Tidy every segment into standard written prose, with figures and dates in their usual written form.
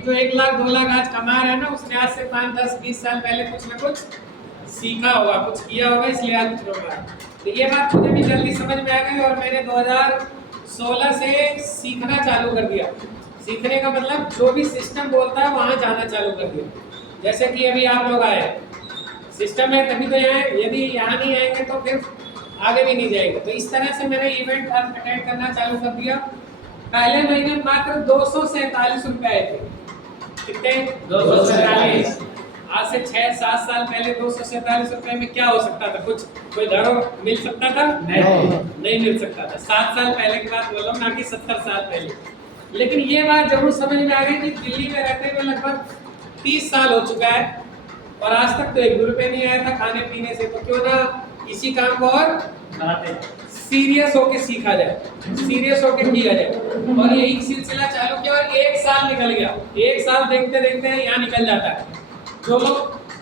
क्योंकि जो 1 लाख 2 लाख आज कमा रहा है ना, उसने आज से 5 10 20 साल पहले कुछ ना कुछ सीखा होगा, कुछ किया होगा, इसलिए आज कुछ होगा। तो ये बात मुझे भी जल्दी समझ में आ गई और मैंने 2016 से सीखना चालू कर दिया। सीखने का मतलब जो भी सिस्टम बोलता है वहाँ जाना चालू कर दिया। जैसे कि अभी आप लोग आए, सिस्टम है तभी तो यहाँ, यदि यहाँ नहीं आएंगे तो फिर आगे भी नहीं जाएंगे। तो इस तरह से मैंने इवेंट अटेंड करना चालू कर दिया। पहले महीने मात्र 247 रुपए आए थे। कितने? 247। आज से 6-7 साल पहले 247 रुपए में क्या हो सकता था? कुछ कोई घर मिल सकता था? नहीं मिल सकता था। 7 साल पहले की बात बोल रहा हूँ, ना कि 70 साल पहले। लेकिन ये बात जरूर समझ में आ गई कि दिल्ली में रहते हुए लगभग 30 साल हो चुका है और आज तक तो 1 भी रुपये नहीं आया था खाने पीने से। तो क्यों ना इसी काम को और सीरियस होके सीखा जाए, सीरियस होके किया जाए। और यही सिलसिला चालू किया और 1 साल निकल गया। 1 साल देखते देखते यहाँ निकल जाता है। जो लोग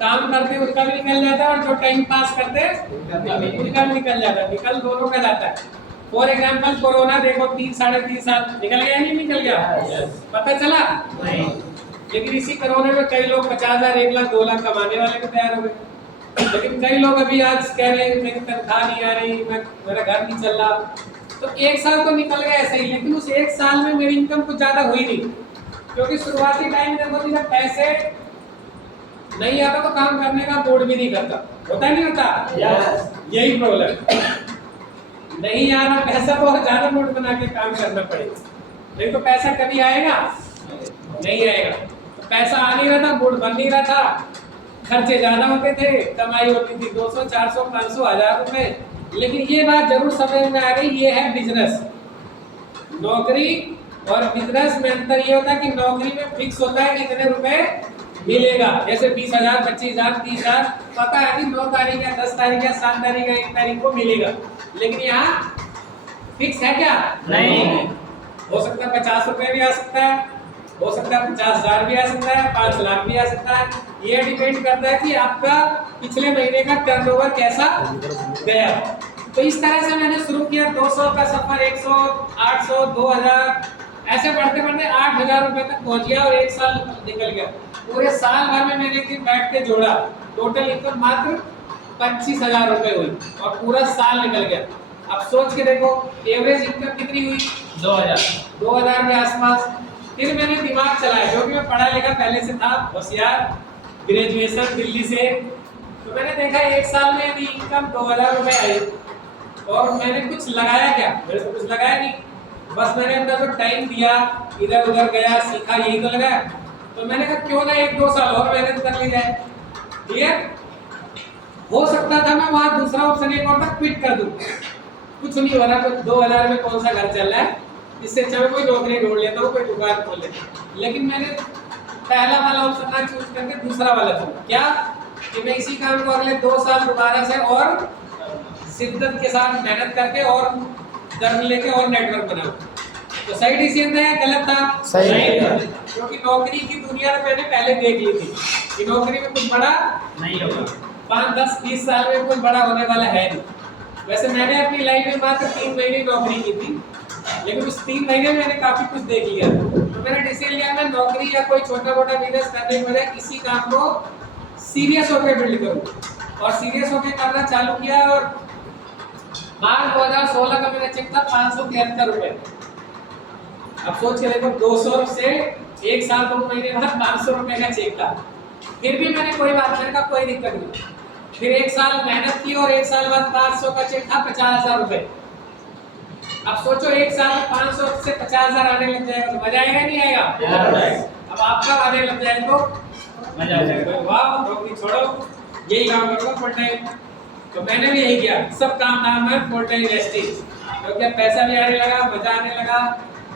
काम करते हैं उसका भी निकल जाता है और जो टाइम पास करते हैं उनका भी निकल जाता है। निकल दोनों का जाता है। फॉर एग्जाम्पल कोरोना देखो, 3-3.5 साल निकल गया, नहीं निकल गया? पता चला नहीं। लेकिन इसी कोरोना में कई लोग 50,000 1 लाख 2 लाख कमाने वाले भी तैयार हो गए। लेकिन कई लोग अभी आज कह रहे हैं मेरी तनख्वाह नहीं आ रही, मेरा घर नहीं चल रहा। तो 1 साल तो निकल गया ऐसे ही, लेकिन उस 1 साल में मेरी इनकम कुछ ज्यादा हुई नहीं। क्योंकि शुरुआती टाइम में देखो जब पैसे नहीं आता तो काम करने का मूड भी नहीं करता। होता नहीं होता? यही प्रॉब्लम। नहीं आ रहा पैसा तो और ज्यादा मूड बना के काम करना पड़ेगा। नहीं तो पैसा कभी आएगा? नहीं आएगा। तो पैसा आ नहीं रहा था, मूड बन नहीं रहा था, खर्चे ज्यादा होते थे, कमाई होती थी 200 400 500 1000 रुपए। लेकिन ये बात जरूर समझ में आ गई, ये है बिजनेस। नौकरी और बिजनेस में अंतर ये होता है कि नौकरी में फिक्स होता है कि इतने रुपए मिलेगा। जैसे 20,000 25,000 30,000 पता है कि 9 तारीख या 10 तारीख या 7 तारीख या 1 तारीख को मिलेगा। लेकिन यहाँ फिक्स है क्या? नहीं। हो सकता है 50 रुपए भी आ सकता है, हो सकता है 50,000 भी आ सकता है, 5 लाख भी आ सकता है। ये डिपेंड करता है कि आपका पिछले महीने का टर्नओवर कैसा गया। तो इस तरह से मैंने शुरू किया। 200 का सफर, 100, 800, 2000 ऐसे बढ़ते बढ़ते 8,000 रुपए तक पहुंच गया और 1 साल निकल गया। पूरे साल भर में मैंने दिन बैठ के जोड़ा, टोटल इनकम मात्र 25,000 रुपए हुई और पूरा साल निकल गया। अब सोच के देखो एवरेज इनकम कितनी हुई? 2,000 के आसपास। फिर मैंने दिमाग चलाया, क्योंकि मैं पढ़ा लिखा पहले से था, होशियार, ग्रेजुएशन दिल्ली से। तो मैंने देखा 1 साल में यदि इनकम 2,000 रुपए आई और मैंने कुछ लगाया क्या? मेरे से कुछ लगाया नहीं, बस मैंने अपना जो टाइम दिया, इधर उधर गया, सीखा, यही तो लगाया। तो मैंने कहा क्यों ना 1-2 साल और मेहनत कर ली जाए। क्लियर? हो सकता था मैं वहां दूसरा ऑप्शन एक और तक क्विट कर दूं, कुछ नहीं हो रहा तो 2,000 में कौन सा घर चल रहा है, इससे अच्छा मैं कोई नौकरी ढूंढ लेता हूँ, कोई दुकान खोल लेता हूँ। लेकिन मैंने पहला वाला ऑप्शन ना चूज करके दूसरा वाला चुना। क्या? कि मैं इसी काम को अगले 2 साल दोबारा से और शिद्दत के साथ मेहनत करके और दर्द लेके और नेटवर्क बनाऊं। तो सही डिसीजन था या गलत था? सही था। क्योंकि नौकरी की दुनिया में मैंने पहले देख ली थी कि नौकरी में कुछ बड़ा नहीं होगा, 5 10 20 साल में कुछ बड़ा होने वाला है नहीं। वैसे मैंने अपनी लाइफ में मात्र 3 महीने नौकरी की थी, लेकिन उस 3 महीने में मैंने काफी कुछ देख लिया। तो मैंने डिसीजन लिया मैं नौकरी या कोई छोटा मोटा बिजनेस करने के बजाय इसी काम को सीरियस होकर बिल्ड करूं और सीरियस होकर करना चालू किया। और मार्च 2016 का मेरा चेक था 573 रुपए। अब सोच के देखो 200 से 1 साल 2 महीने बाद 500 रुपए का चेक था। फिर भी मैंने कोई बात, मैंने कहा कोई दिक्कत नहीं। फिर 1 साल मेहनत की और 1 साल बाद 500 का चेक था 50,000 रुपए। अब सोचो 1 साल में 500 से 50,000 आने लग जाएगा तो मजा आएगा नहीं आएगा? अब आपका आने लग जाए तो मजा आ जाएगा। वाह, नौकरी छोड़ो, यही काम करो फुल टाइम। तो मैंने भी यही किया, सब काम नाम है फुल टाइम वेस्टिंग। तो क्या पैसा भी आने लगा, मजा आने लगा,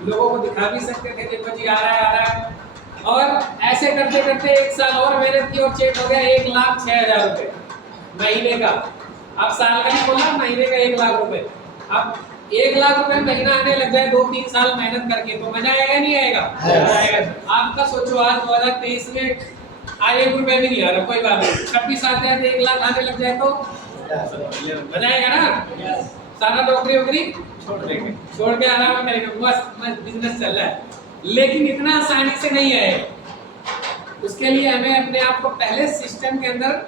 लोगों को दिखा भी सकते थे कि जी आ रहा है। और ऐसे करते करते 1 साल और मेहनत की और चेक हो गया 1,06,000 रुपए महीने का। अब साल का नहीं बोला, महीने का 1 लाख रुपए। अब 1 लाख रुपए महीना आने लग जाए 2-3 साल मेहनत करके तो मजा आएगा नहीं आएगा? आएगा। आपका सोचो आज 2023 में आज 1 रुपए भी नहीं आ रहा, कोई बात नहीं, 26 आते हैं तो 1 लाख आने लग जाए तो मजा आएगा ना? सारा नौकरी वोकरी छोड़ देंगे, छोड़ के आराम करेंगे, बस बिजनेस चल रहा है। लेकिन इतना आसानी से नहीं है। उसके लिए हमें अपने आप को पहले सिस्टम के अंदर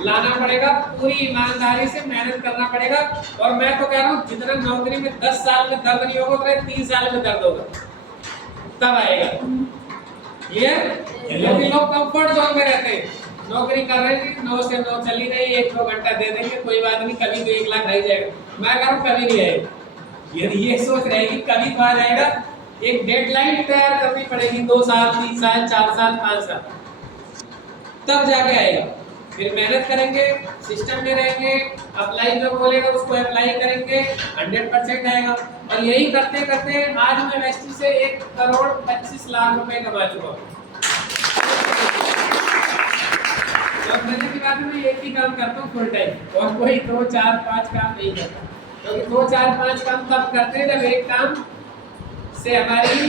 लाना पड़ेगा, पूरी ईमानदारी से मेहनत करना पड़ेगा। और मैं तो कह रहा हूँ जितना नौकरी में 10 साल में दर्द नहीं होगा उतना 3 साल में दर्द होगा, तब आएगा। क्लियर? लेकिन लोग कंफर्ट जोन में रहते हैं, नौकरी कर रहे थे 9 से 9 चली रही, 1-2 घंटा दे देंगे कोई बात नहीं, कभी तो 1 लाख आ जाएगा। मैं कह रहा हूँ कभी नहीं आएगा। यदि ये सोच रहेगी कभी तो आ जाएगा, एक डेडलाइन तैयार करनी पड़ेगी, 2 साल 3 साल 4 साल 5 साल, तब जाके आएगा। फिर मेहनत करेंगे, सिस्टम में रहेंगे, अप्लाई जो बोलेगा उसको अप्लाई करेंगे, 100% आएगा। और यही करते करते आज मैं वेस्टी से 1 करोड़ 25 लाख रुपए कमा चुका हूँ। और मजे की बात है मैं एक ही काम करता हूँ फुल टाइम, और कोई 2 4 5 काम नहीं करता, क्योंकि 2 4 5 काम तब करते हैं जब एक काम से हमारी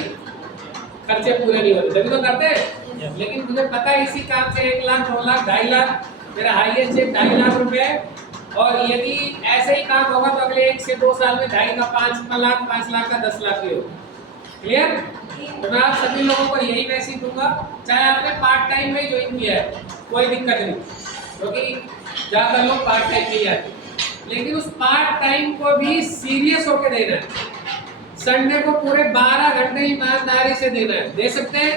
खर्चे पूरे नहीं होते, तभी तो करते हैं। लेकिन मुझे पता है इसी काम से 1 लाख 2 लाख 2.5 लाख मेरा हाईएस्ट है 2.5 लाख रुपए। और यदि ऐसे ही काम होगा तो अगले 1 से 2 साल में 2.5 का 5 लाख, 5 लाख का 10 लाख भी होगा। क्लियर? तो मैं आप सभी लोगों को यही मैसेज दूंगा, चाहे आपने पार्ट टाइम में ज्वाइन किया है कोई दिक्कत नहीं, क्योंकि ज्यादातर लोग पार्ट टाइम में ही आते, लेकिन उस पार्ट टाइम को भी सीरियस होकर देना है। संडे को पूरे 12 घंटे ईमानदारी से देना है। दे सकते हैं?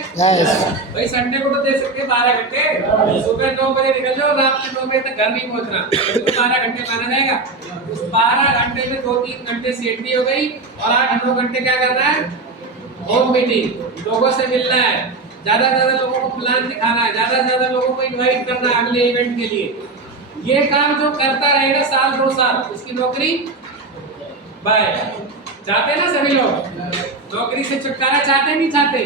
भाई संडे को तो दे सकते हैं 12 घंटे। सुबह 9 बजे निकल जाओ, रात में 9 बजे तक घर नहीं पहुंचना, तो 12 घंटे माना जाएगा। उस 12 घंटे में 2-3 घंटे सीएटी हो गई और 8-9 घंटे क्या करना है? होम मीटिंग, लोगों से मिलना है, ज्यादा से ज्यादा लोगों को प्लान दिखाना है, ज्यादा से ज्यादा लोगों को इनवाइट करना है अगले इवेंट के लिए। ये काम जो करता रहेगा साल 2 साल, उसकी नौकरी बाय। चाहते ना सभी लोग नौकरी से छुटकारा? चाहते नहीं चाहते?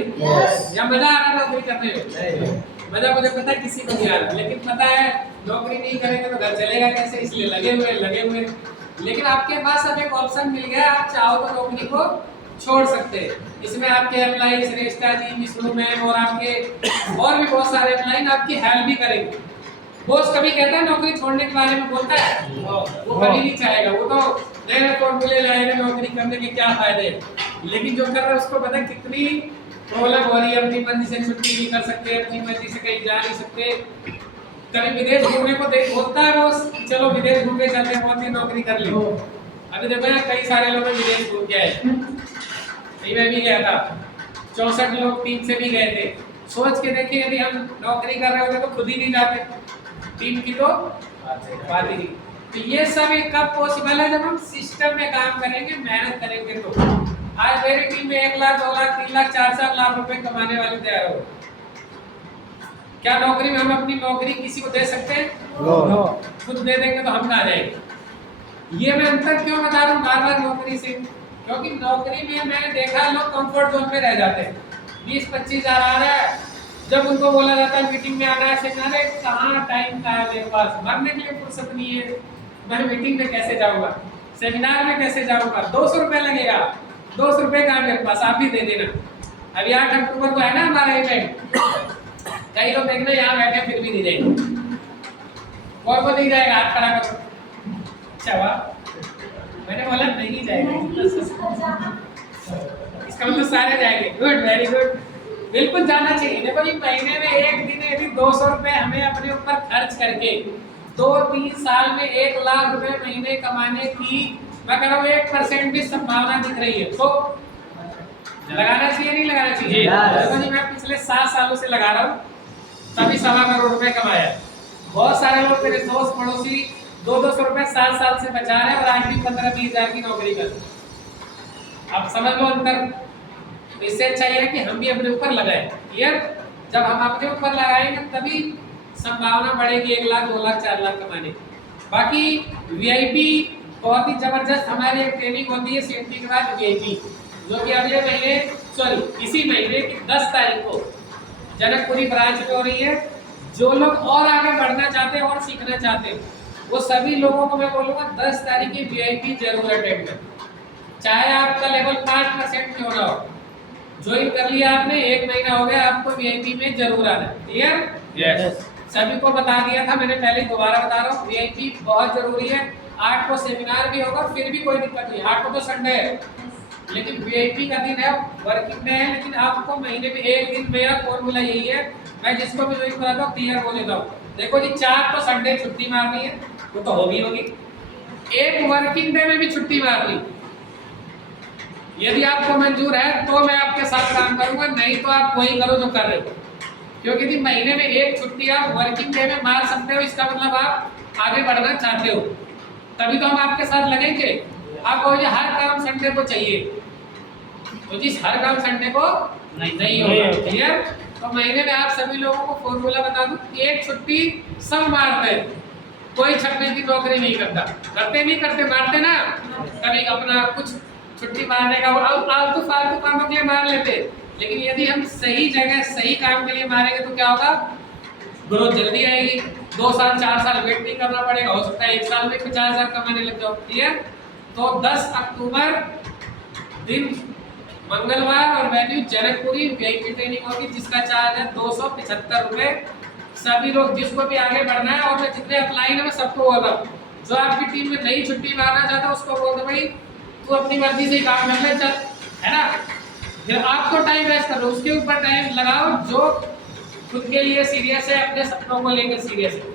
या मजा आ रहा नौकरी करने में? मजा मुझे पता है किसी को नहीं आ रहा, लेकिन पता है नौकरी नहीं करेंगे तो घर चलेगा कैसे, इसलिए लगे हुए। लेकिन आपके पास अब एक ऑप्शन मिल गया, आप चाहो तो नौकरी को छोड़ सकते हैं। इसमें आपके एम्प्लॉय श्रेष्ठा जी, विष्णु मैम और आपके और भी बहुत सारे एम्प्लॉय आपकी हेल्प भी करेंगे। बॉस कभी कहता है नौकरी छोड़ने के बारे में बोलता है? वो कभी नहीं चाहेगा, वो तो नए फॉर्मूले लाएगा नौकरी करने के क्या फायदे। लेकिन जो कर रहा है उसको पता कितनी प्रॉब्लम हो रही है, अपनी मर्जी से छुट्टी नहीं कर सकते, अपनी मर्जी से कहीं जा नहीं सकते। कभी विदेश घूमने को देख होता है बॉस, चलो विदेश घूमने चलते हैं, बहुत ही नौकरी कर ली। अभी देखो यार कई सारे लोग विदेश घूम के आए, मैं भी गया था, 64 लोग टीम से भी गए थे। सोच के देखिए यदि हम नौकरी कर रहे होते तो खुद ही नहीं जाते, टीम की तो बात ही नहीं। तो ये सब एक कब पॉसिबल है? जब हम सिस्टम में काम करेंगे, मेहनत करेंगे। तो आज मेरी टीम में 1 लाख 2 लाख 3 लाख 4 लाख रुपए कमाने वाले तैयार हो। क्या नौकरी में हम अपनी नौकरी किसी को दे सकते हैं? नो। खुद दे देंगे तो हम कहाँ जाएंगे? ये मैं अंतर क्यों बता रहा हूँ बार-बार नौकरी से? क्योंकि नौकरी में मैंने देखा लोग कंफर्ट जोन में रह जाते हैं। 20-25 हज़ार आ रहा है, जब उनको बोला जाता है मीटिंग में आना है, सेमिनार है, कहाँ टाइम का है मेरे पास, मरने के लिए फुर्सत नहीं है, मैं मीटिंग में कैसे जाऊंगा, सेमिनार में कैसे जाऊंगा, 200 रुपये लगेगा, 200 रुपये का मेरे पास, आप भी दे देना। अभी 8 अक्टूबर को है ना हमारा इवेंट, कई लोग देखना यहाँ बैठे फिर भी नहीं देंगे। कौन को नहीं जाएगा? हाथ खड़ा करो। अच्छा वाह, मैंने बोला नहीं जाएगा, इसका मतलब सारे जाएंगे। गुड, वेरी गुड, बिल्कुल जाना चाहिए। देखो जी महीने में एक दिन यदि 200 रुपये हमें अपने ऊपर खर्च करके 2-3 साल में 1 लाख रुपए महीने कमाने की, मैं कह रहा हूँ 1% भी संभावना दिख रही है, तो लगाना चाहिए नहीं लगाना चाहिए? देखो जी मैं पिछले 7 सालों से लगा रहा हूँ, तभी 1.25 करोड़ रुपए कमाया। बहुत सारे लोग मेरे दोस्त पड़ोसी 200-200 रुपए 7 साल से बचा रहे हैं और आज भी 15-20 हज़ार की नौकरी कर। आप समझ लो अंतर। इससे अच्छा ये है कि हम भी अपने ऊपर लगाएं। क्लियर? जब हम अपने ऊपर लगाएंगे तभी संभावना बढ़ेगी 1 लाख 2 लाख 4 लाख कमाने की। बाकी वीआईपी बहुत ही जबरदस्त हमारी एक ट्रेनिंग होती है सीएमपी के बाद वीआईपी, जो कि अगले महीने इसी महीने की 10 तारीख को जनकपुरी ब्रांच में हो रही है। जो लोग और आगे बढ़ना चाहते हैं और सीखना चाहते हैं वो सभी लोगों को मैं बोलूँगा 10 तारीख की वीआईपी जरूर अटेंड करें, चाहे आपका लेवल 5% क्यों ना हो। ज्वाइन कर लिया आपने, 1 महीना हो गया, आपको वीआईपी में जरूर आना है। क्लियर? यस। सभी को बता दिया था मैंने, पहले दोबारा बता रहा हूँ, वीआईपी बहुत जरूरी है। 8 को सेमिनार भी होगा, फिर भी कोई दिक्कत नहीं, 8 को तो संडे है, लेकिन वीआईपी का दिन है, वर्किंग डे है, लेकिन आपको महीने में एक दिन, मेरा फॉर्मूला यही है, मैं जिसको भी ज्वाइन कराता हूँ क्लियर बोल देता हूँ। देखो जी 4 तो संडे छुट्टी मारनी है, वो तो होगी होगी, एक वर्किंग डे में भी छुट्टी मारनी। यदि आपको मंजूर है तो मैं आपके साथ काम करूंगा, नहीं तो आप वही करो जो कर रहे हो। क्योंकि यदि महीने में एक छुट्टी आप वर्किंग डे में मार सकते हो, इसका मतलब आप आगे बढ़ना चाहते हो, तभी तो हम आपके साथ लगेंगे। आप कहोगे हर काम संडे को चाहिए, तो जिस हर काम संडे को नहीं होगा, क्लियर। तो महीने में आप सभी लोगों को फॉर्मूला बता दूं, एक छुट्टी सब मारते हैं, कोई 26 की नौकरी नहीं करता, करते नहीं करते, मारते ना, कभी अपना कुछ छुट्टी मारने का और आलतू फालतू कामों के लिए मार लेते। लेकिन यदि हम सही जगह सही काम के लिए मारेंगे तो क्या होगा, ग्रोथ जल्दी आएगी, 2 साल 4 साल वेट नहीं करना पड़ेगा, हो सकता है 1 साल में 50,000 कमाने लग जाओ, क्लियर। तो 10 अक्टूबर दिन मंगलवार और वेन्यू जनकपुरी, वीआईपी ट्रेनिंग होगी जिसका चार्ज है 275 रुपए। सभी लोग जिसको भी आगे बढ़ना है, और मैं जितने अप्लाई है मैं सबको बोल रहा हूँ, जो आपकी टीम में नई छुट्टी मारना चाहता है उसको बोल दो भाई तू अपनी मर्जी से काम कर ले, चल, है ना। फिर आपको टाइम वेस्ट करो, उसके ऊपर टाइम लगाओ जो खुद के लिए सीरियस है, अपने सपनों को लेकर सीरियस है।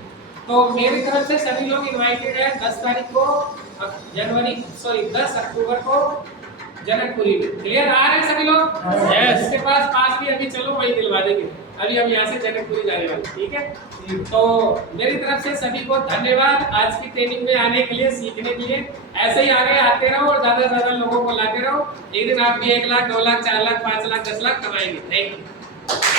तो मेरी तरफ से सभी लोग इनवाइटेड है 10 तारीख को जनवरी, सॉरी 10 अक्टूबर को जनकपुरी में। क्लियर, आ रहे हैं सभी लोग? यस। जिसके पास भी अभी चलो वही दिलवा देंगे, अभी हम यहाँ से जनकपुरी जाने वाले, ठीक है। तो मेरी तरफ से सभी को धन्यवाद आज की ट्रेनिंग में आने के लिए, सीखने के लिए। ऐसे ही आगे आते रहो और ज्यादा से ज्यादा लोगों को लाते रहो, एक दिन आप भी 1 लाख 2 लाख 4 लाख 5 लाख 10 लाख कमाएंगे। Thank you.